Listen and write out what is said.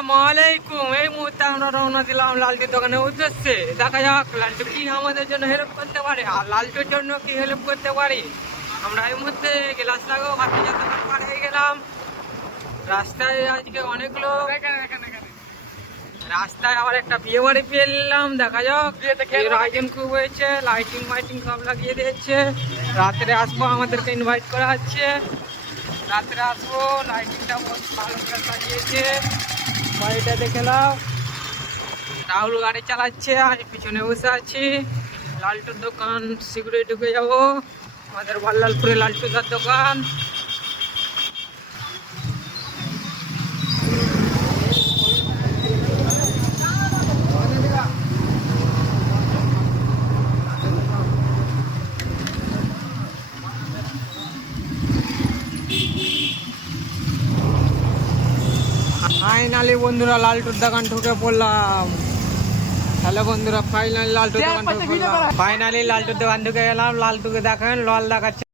আসসালামু আলাইকুম। এই মুহূর্তে আমরা রওনা দিলাম লালটুর দোকানের উদ্দেশ্যে। দেখা যাক লালটু কি আমাদের জন্য হেল্প করতে পারে আর লালটুর জন্য কি হেল্প করতে পারি। আমরা এই মুহূর্তে গ্লাস লাগাও হাতে দোকান পার হয়ে গেলাম। রাস্তায় আজকে অনেক লোক, রাস্তায় আবার একটা বিয়ে বাড়ি পেয়ে নিলাম। দেখা যাক বিয়ের আয়োজন খুব হয়েছে, লাইটিং মাইটিং সব লাগিয়ে দিয়েছে। রাত্রে আসবো, আমাদেরকে ইনভাইট করা হচ্ছে। রাত্রে আসবো, লাইটিংটা ভালো করে সাজিয়েছে। বাড়িটা দেখে নাও। রাহুল গাড়ি চালাচ্ছে, আমি পিছনে বসে আছি। লালটুর দোকান শীঘ্রই ঢুকে যাবো। আমাদের বল্লালপুরে লালটুদার দোকান। ফাইনালি বন্ধুরা লালটুর দোকান ঢুকে পড়লাম। হ্যালো বন্ধুরা, ফাইনালি লালটুর দোকান ঢুকে পড়লাম। ফাইনালি লালটুর দোকান ঢুকে গেলাম। লালটুকে দেখেন, লাল দেখাচ্ছে।